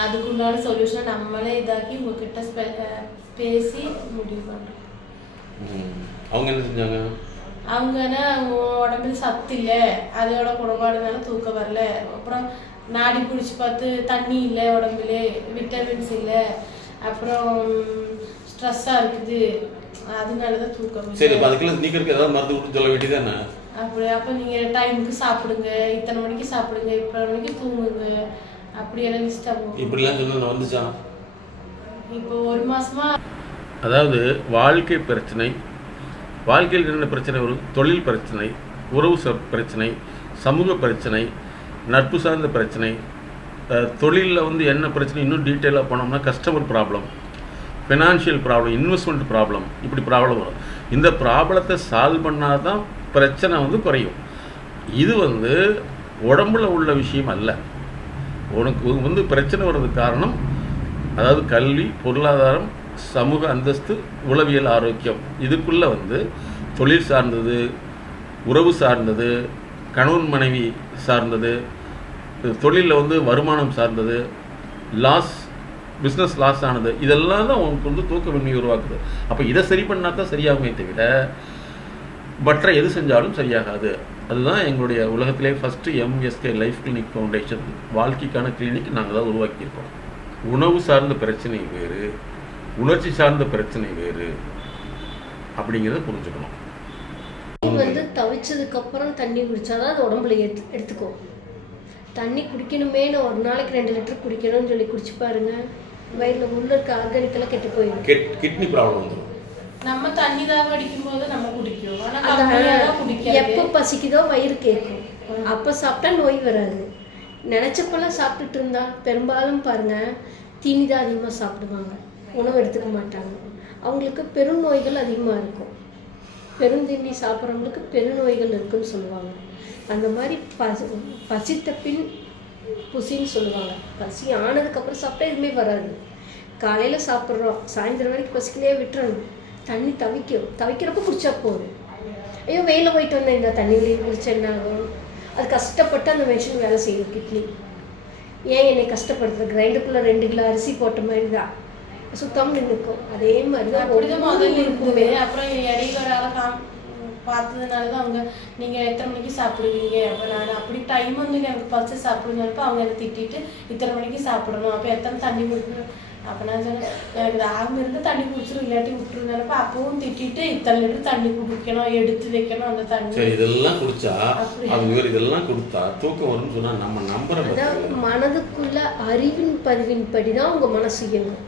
அதுக்குண்டான சொல்யூஷனை நம்மளே இதாக்கி உங்ககிட்ட பேசி முடிவு பண்ணுறோம். அவங்க என்ன செஞ்சாங்க? அவங்கன்னா அவங்க உடம்புல சத்து இல்லை, அதோட குறைபாடுனால தூக்கம் வரல, அப்புறம் நாடி பிடிச்சி பார்த்து தண்ணி இல்லை உடம்புல, விட்டமின்ஸ் இல்லை, அப்புறம் ஸ்ட்ரெஸ்ஸாக இருக்குது, அதனால தான் தூக்கம். சரி, அதுக்கெல்லாம் நீக்கிறதுக்கு ஏதாவது மருந்து கொடுத்து சொல்ல வேண்டியதானே? அப்படி அப்போ நீங்கள் டைமுக்கு சாப்பிடுங்க, இத்தனை மணிக்கு சாப்பிடுங்க, இத்தனை மணிக்கு தூங்குங்க, அப்படியெல்லாம் லிஸ்ட் ஆகும். இப்படிலாம் சொன்ன வந்துச்சா? இப்போ 1 மாசமா அதாவது வாழ்க்கை பிரச்சனை, வாழ்க்கையில் என்ன பிரச்சனை வரும்? தொழில் பிரச்சனை, உறவு பிரச்சனை, சமூக பிரச்சனை, நட்பு சார்ந்த பிரச்சனை, தொழிலில் வந்து என்ன பிரச்சனை இன்னும் டீட்டெயிலாக போனோம்னா customer problem, financial problem, investment problem, இப்படி ப்ராப்ளம் வரும். இந்த ப்ராப்ளத்தை சால்வ் பண்ணால் தான் பிரச்சனை வந்து குறையும். இது வந்து உடம்புல உள்ள விஷயம் அல்ல. உனக்கு வந்து பிரச்சனை வர்றதுக்கு காரணம் அதாவது கல்வி, பொருளாதாரம், சமூக அந்தஸ்து, உளவியல் ஆரோக்கியம், இதுக்குள்ளே வந்து தொழில் சார்ந்தது, உறவு சார்ந்தது, கணவன் மனைவி சார்ந்தது, தொழிலில் வந்து வருமானம் சார்ந்தது, பிஸ்னஸ் லாஸ் ஆனது, இதெல்லாம் தான் உங்களுக்கு வந்து தூக்கமின்மை உருவாக்குது. அப்போ இதை சரி பண்ணால் தான் சரியாகுமே தவிர மற்ற எது செஞ்சாலும் சரியாகாது. அதுதான் எங்களுடைய உலகத்திலே first MSK life clinic foundation வாழ்க்கைக்கான கிளினிக் நாங்கள் தான் உருவாக்கியிருக்கோம். உணவு சார்ந்த பிரச்சனை வேறு, உணர்ச்சி சார்ந்த பிரச்சனை வேறு அப்படிங்கிறத புரிஞ்சுக்கணும். வந்து தவிச்சதுக்கப்புறம் தண்ணி குடித்தாதான் அது உடம்புல எடுத்துக்கும். தண்ணி குடிக்கணுமேனு ஒரு நாளைக்கு 2 லிட்டர் குடிக்கணும்னு சொல்லி குடிச்சு பாருங்க, வயிறில் உள்ள இருக்க ஆர்கானிக்கெல்லாம் கெட்டு போயிடும். கிட்னி ப்ராப்ளம் வந்துடும். நம்ம தண்ணி தான் அடிக்கும் போது நம்ம குடிக்கும், ஆனால் எப்போ பசிக்குதோ வயிறு கேட்கும், அப்போ சாப்பிட்டா நோய் வராது. நினச்சப்பெல்லாம் சாப்பிட்டுட்டு இருந்தா பெரும்பாலும் பாருங்க தீனி தான் அதிகமாக சாப்பிடுவாங்க, உணவு எடுத்துக்க மாட்டாங்க. அவங்களுக்கு பெருநோய்கள் அதிகமாக இருக்கும். பெருந்தீனி சாப்பிட்றவங்களுக்கு பெருநோய்கள் இருக்குன்னு சொல்லுவாங்க. அந்த மாதிரி பசித்த பின் புசின்னு சொல்லுவாங்க. பசி ஆனதுக்கப்புறம் சாப்பிட்டா எதுவுமே வராது. காலையில் சாப்பிட்றோம், சாயந்தரம் வரைக்கும் பசிக்கலையே விட்டுறணும். தண்ணி தவிக்கிறப்ப குடிச்சா போதும். ஐயோ வெயில போயிட்டு வந்தேன், இந்த தண்ணி வெளியே குடிச்சா என்ன ஆகும்? அது கஷ்டப்பட்டு அந்த மிஷின் வேலை செய்யும் கிட்னி. ஏன் என்னை கஷ்டப்படுத்துற? கிரைண்டருக்குள்ளே 2 கிலோ அரிசி போட்ட மாதிரி தான் சுத்தம் நின்றுக்கும். அதே மாதிரி தான் முதல்ல இருக்குமே. அப்புறம் இடையில பார்த்ததுனால தான் அவங்க நீங்கள் எத்தனை மணிக்கு சாப்பிடுவீங்க, அப்போ நான் அப்படி டைம் வந்து எனக்கு பறிச்சு சாப்பிடுங்கப்போ அவங்க என்னை திட்டிட்டு இத்தனை மணிக்கு சாப்பிடணும், அப்போ எத்தனை தண்ணி குடிக்கணும். அப்போ நான் சொன்னேன் எனக்கு தாகம் இருந்து தண்ணி குடிச்சிடும், இல்லாட்டி விட்டுருந்தப்போ அப்பவும் திட்டிட்டு இத்தனை லிட்டர் தண்ணி குடிக்கணும், எடுத்து வைக்கணும் அந்த தண்ணி. இதெல்லாம் குடிச்சா இதெல்லாம் கொடுத்தா தூக்கம் வரும்னு சொன்னா நம்ம நம்புறோம். மனதுக்குள்ள அறிவின் பதிவின் படி தான் உங்க மனசு இயங்கும்.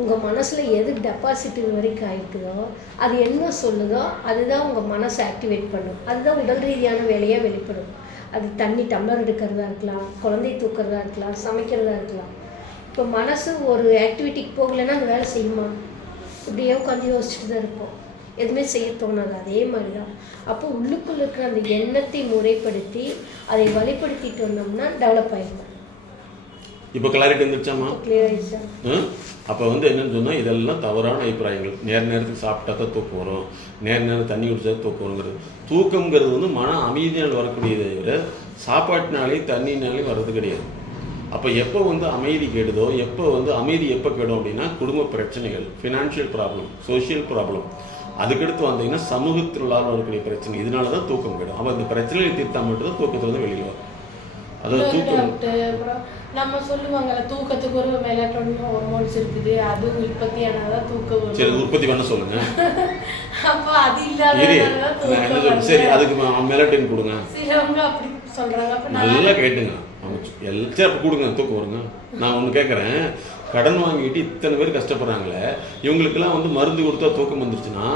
உங்கள் மனசில் எது டெபாசிட் வரைக்கும் ஆகிருக்குதோ அது என்ன சொல்லுதோ அதுதான் உங்கள் மனசை ஆக்டிவேட் பண்ணும். அதுதான் உடல் ரீதியான வேலையாக வெளிப்படும். அது தண்ணி டம்ளர் எடுக்கிறதா இருக்கலாம், குழந்தை தூக்கிறதா இருக்கலாம், சமைக்கிறதா இருக்கலாம். இப்போ மனசு ஒரு ஆக்டிவிட்டிக்கு போகலைன்னா அது வேலை செய்யுமா? இப்படியே உட்காந்து யோசிச்சுட்டு தான் இருப்போம், எதுவுமே செய்ய தோணாது. அதே மாதிரி தான் அப்போ உள்ளுக்குள்ள இருக்கிற அந்த எண்ணத்தை முறைப்படுத்தி அதை வழிப்படுத்திட்டு வந்தோம்னா டெவலப் ஆகிடும். இப்போ கிளாரிட்டி வந்துருச்சாமா? கிளியர் ஆயிடுச்சு. அப்போ வந்து என்னென்னு சொன்னால் இதெல்லாம் தவறான அபிப்பிராயங்கள். நேரத்துக்கு சாப்பிட்டா தான் தூக்கம் வரும், நேரம் தண்ணி குடிச்சா தூக்கம் வருங்கிறது. தூக்கங்கிறது வந்து மன அமைதியால் வரக்கூடியதை விட சாப்பாட்டினாலே தண்ணினாலே வர்றது கிடையாது. அப்போ எப்போ வந்து அமைதி கெடுதோ, எப்போ வந்து அமைதி எப்போ கெடும் அப்படின்னா குடும்ப பிரச்சனைகள், ஃபினான்ஷியல் ப்ராப்ளம், சோஷியல் ப்ராப்ளம், அதுக்கடுத்து வந்தீங்கன்னா சமூகத்தினால வரக்கூடிய பிரச்சனை. இதனால தான் தூக்கம் கெடும். அப்போ அந்த பிரச்சனையை தீர்த்தா மட்டும்தான் தூக்கத்தில் வெளியில் வரும். அதாவது தூக்கம் அப்புறம் நம்ம சொல்லுவாங்கல்ல தூக்கத்துக்கு ஒரு மெலட்டோனின் ஹார்மோன்ஸ் இருக்குது, அது உற்பத்தி ஆனாதான் தூக்கம் வரும். சரி, உற்பத்தி பண்ண சொல்லுங்க. அப்போ அது இல்லாதனால தூக்கம் வருது. சரி, அதுக்கு மெலட்டோனின் கொடுங்க. சிலவங்க அப்படி சொல்றாங்க. அப்ப நல்லா கேட்டுங்க. சரி, அப்போ கொடுங்க, தூக்கம் வருங்க. நான் ஒன்று கேட்குறேன், கடன் வாங்கிட்டு இத்தனை பேர் கஷ்டப்படுறாங்களே, இவங்களுக்கெல்லாம் வந்து மருந்து கொடுத்தா தூக்கம் வந்துருச்சுன்னா,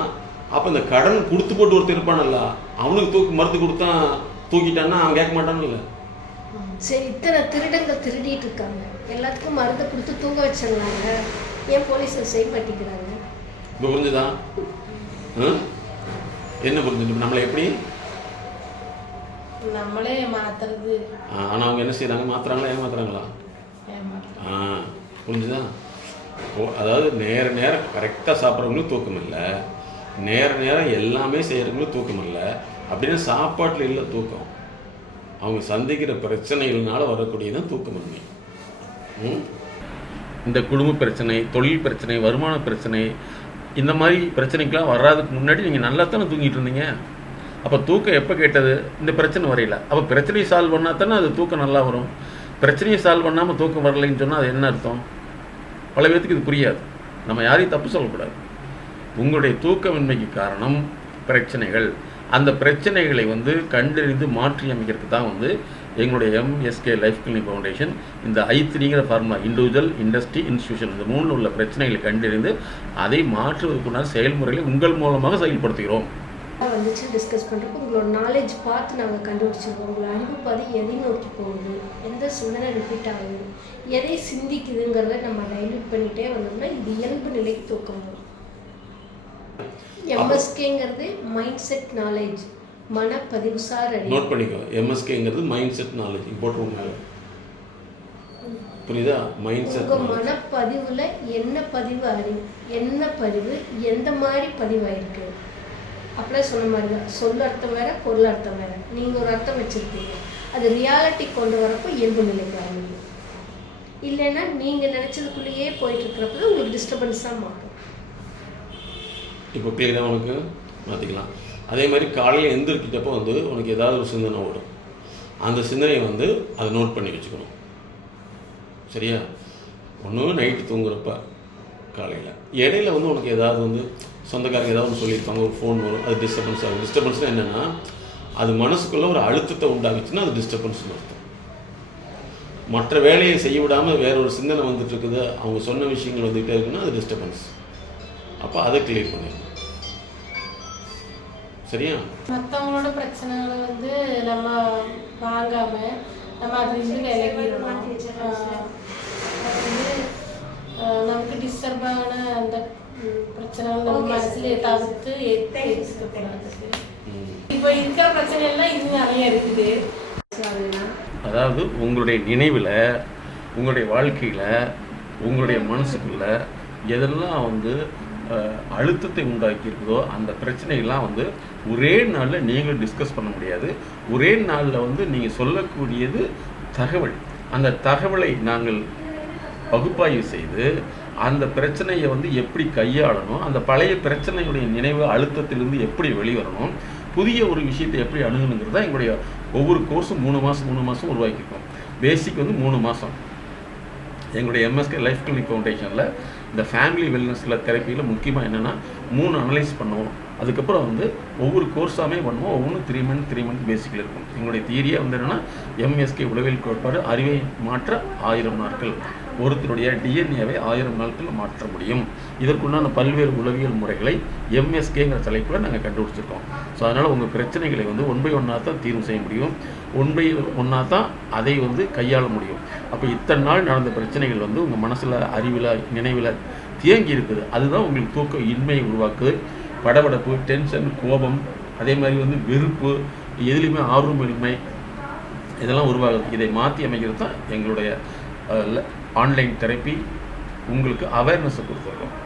அப்போ இந்த கடன் கொடுத்து போட்டு ஒருத்தர் இருப்பானல்ல, அவனுக்கு மருந்து கொடுத்தா தூக்கிட்டான்னா அவன் கேட்க மாட்டான்ல. சரி, இத்தனை திருடங்க திருடிட்டு இருக்காங்க, எல்லாத்துக்கும் மருந்தை கொடுத்து தூங்க வச்சிடலாங்க, ஏன் போலீஸை செய்ய மாட்டேங்கிறாங்க? இப்போ புரிஞ்சுதா? என்ன புரிஞ்சுது? நம்மளை எப்படி நம்மளே மாத்துறது. ஆனால் அவங்க என்ன செய்யறாங்க? மாத்துறாங்களா ஏமாத்துறாங்களா? புரிஞ்சுதா? அதாவது நேரம் கரெக்டாக சாப்பிட்றவங்களும் தூக்கம் இல்லை, நேரம் எல்லாமே செய்கிறவங்களும் தூக்கம் இல்லை. அப்படின்னா சாப்பாட்டில் இல்லை தூக்கம், அவங்க சந்திக்கிற பிரச்சனைகள்னால வரக்கூடியதான் தூக்கமின்மை. இந்த குடும்ப பிரச்சனை, தொழில் பிரச்சனை, வருமான பிரச்சனை, இந்த மாதிரி பிரச்சனைக்கெலாம் வர்றதுக்கு முன்னாடி நீங்கள் நல்லா தானே தூங்கிட்டு இருந்தீங்க. அப்போ தூக்கம் எப்போ கேட்டது? இந்த பிரச்சனை வரையில. அப்போ பிரச்சனையை சால்வ் பண்ணால் தானே அது தூக்கம் நல்லா வரும். பிரச்சனையை சால்வ் பண்ணாமல் தூக்கம் வரலைன்னு சொன்னால் அது என்ன அர்த்தம்? பல பேருக்கு இது புரியாது. நம்ம யாரையும் தப்பு சொல்லக்கூடாது. உங்களுடைய தூக்கமின்மைக்கு காரணம் பிரச்சனைகள். அந்த பிரச்சனைகளை வந்து கண்டறிந்து மாற்றி அமைக்கிறதுக்கு தான் வந்து எங்களுடைய எம்எஸ்கே லைஃப் கிளினிக் ஃபவுண்டேஷன் இந்த I3ங்கிற ஃபார்முலா, இண்டிவிஜுவல், இண்டஸ்ட்ரி, இன்ஸ்டியூஷன், இந்த 3 உள்ள பிரச்சனைகளை கண்டறிந்து அதை மாற்றுவதற்குண்டான செயல்முறைகளை உங்கள் மூலமாக செயல்படுத்துகிறோம். வந்துச்சு டிஸ்கஸ் பண்ணுறப்போ உங்களோட நாலேஜ் பார்த்து நாங்கள் கண்டுபிடிச்சிருக்கோம். உங்களை அறிவு பாதி எதை நோக்கி போகுது, எந்த சிந்தனை ரிப்பீட் ஆகுது, எதை சிந்திக்குதுங்கிறத நம்ம டைல்யூட் பண்ணிகிட்டே வந்தோம்னா இது இயல்பு நிலைக்கு தூக்கம் வரும். எம்எஸ்கேங்கிறது மைண்ட் செட் நாலேஜ், மனப்பதிவுசார் அறிவு. நோட் பண்ணிக்கோ, எம்எஸ்கேங்கிறது மைண்ட் செட் நாலேஜ். போட்டுருங்க, புரியுதா? Mind set. உங்கள் மனப்பதிவில் என்ன பதிவு அறிவு, என்ன பதிவு, எந்த மாதிரி பதிவாயிருக்கு அப்படியே சொன்ன மாதிரி தான். சொல் அர்த்தம் வேறு, பொருள் அர்த்தம் வேறு. நீங்கள் ஒரு அர்த்தம் வச்சுருப்பீங்க, அது ரியாலிட்டி கொண்டு வரப்போ இயல்பு நிலைக்கு ஆரம்பிக்கும். இல்லைன்னா நீங்கள் நினச்சதுக்குள்ளேயே போயிட்டு இருக்கிறப்ப உங்களுக்கு டிஸ்டர்பன்ஸாக மாற்றும். இப்போ கிளியராக உனக்கு மாற்றிக்கலாம். அதே மாதிரி காலையில் எந்திரிக்கிட்டப்போ வந்து உனக்கு ஏதாவது ஒரு சிந்தனை ஓடும். அந்த சிந்தனையை வந்து அதை நோட் பண்ணி வச்சுக்கணும். சரியா? ஒன்று நைட்டு தூங்குறப்ப காலையில் இடையில வந்து உனக்கு ஏதாவது வந்து சொந்தக்காரங்க ஏதாவது ஒன்று சொல்லியிருப்பாங்க, ஒரு ஃபோன் வரும், அது டிஸ்டர்பன்ஸ் ஆகும். டிஸ்டர்பன்ஸ்னால் என்னென்னா அது மனசுக்குள்ளே ஒரு அழுத்தத்தை உண்டாகுச்சுன்னா அது டிஸ்டர்பன்ஸ் அர்த்தம். மற்ற வேலையை செய்ய விடாமல் வேற ஒரு சிந்தனை வந்துட்டு இருக்குது, அவங்க சொன்ன விஷயங்கள் வந்துகிட்டே இருக்குன்னா அது டிஸ்டர்பன்ஸ். அப்போ அதை கிளியர் பண்ணிடணும். சரியா? மற்றவங்களோட பிரச்சனைகளை வந்து நம்ம வாங்காம நம்ம அதுலேருந்து விலகிடணும். வந்து நமக்கு டிஸ்டர்பான அந்த பிரச்சனைகள் நம்ம மனசுல தவிர்த்து ஏற்றுக்கூடாது. இப்போ இருக்கிற பிரச்சனை எல்லாம் இது நிறைய இருக்குது. அதாவது உங்களுடைய நினைவில், உங்களுடைய வாழ்க்கையில், உங்களுடைய மனசுக்குள்ள எதெல்லாம் வந்து அழுத்தத்தை உண்டாக்கி இருக்குதோ அந்த பிரச்சனைகள்லாம் வந்து ஒரே நாளில் நீங்கள் டிஸ்கஸ் பண்ண முடியாது. ஒரே நாளில் வந்து நீங்கள் சொல்லக்கூடியது தகவல். அந்த தகவலை நாங்கள் பகுப்பாய்வு செய்து அந்த பிரச்சனையை வந்து எப்படி கையாளணும், அந்த பழைய பிரச்சனையுடைய நினைவு அழுத்தத்திலிருந்து எப்படி வெளிவரணும், புதிய ஒரு விஷயத்தை எப்படி அணுகணுங்கிறது தான் எங்களுடைய ஒவ்வொரு கோர்ஸும் 3 மாதம் உருவாக்கியிருக்கோம். பேசிக் வந்து 3 மாதம். எங்களுடைய எம்எஸ்கே லைஃப் கிளினிக் ஃபவுண்டேஷனில் இந்த ஃபேமிலி வெல்னஸில் தெரப்பியில் முக்கியமாக என்னென்னா 3 அனலைஸ் பண்ணுவோம். அதுக்கப்புறம் வந்து ஒவ்வொரு கோர்ஸாமே பண்ணுவோம். ஒவ்வொன்றும் 3 மந்த் பேசிக்கில் இருக்கும். எங்களுடைய தியரியாக வந்து என்னென்னா எம்எஸ்கே உளவியல் கோட்பாடு, அறிவை மாற்ற 1000 நாட்கள், ஒருத்தருடைய டிஎன்ஏவை 1000 நாட்களில் மாற்ற முடியும். இதற்குண்டான பல்வேறு உளவியல் முறைகளை எம்எஸ்கேங்கிற தலைப்பில் நாங்கள் கண்டுபிடிச்சிருக்கோம். ஸோ அதனால் உங்கள் பிரச்சனைகளை வந்து 1 by 1 தான் தீர்வு செய்ய முடியும், 1 by 1 தான் அதை வந்து கையாள முடியும். அப்போ இத்தனை நாள் நடந்த பிரச்சனைகள் வந்து உங்கள் மனசில், அறிவில், நினைவில் தேங்கி இருக்குது. அதுதான் உங்களுக்கு தூக்க இன்மையை உருவாக்குது. படபடப்பு, டென்ஷன், கோபம், அதே மாதிரி வந்து வெறுப்பு, எதுலேயுமே ஆர்வமின்மை, இதெல்லாம் உருவாகுது. இதை மாற்றி அமைக்கிறது தான் எங்களுடைய ஆன்லைன் தெரப்பி உங்களுக்கு அவேர்னஸை கொடுத்துருக்கோம்.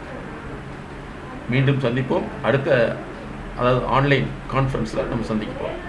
மீண்டும் சந்திப்போம். அடுத்த அதாவது ஆன்லைன் கான்ஃபரன்ஸில் நம்ம சந்திக்க போகிறோம்.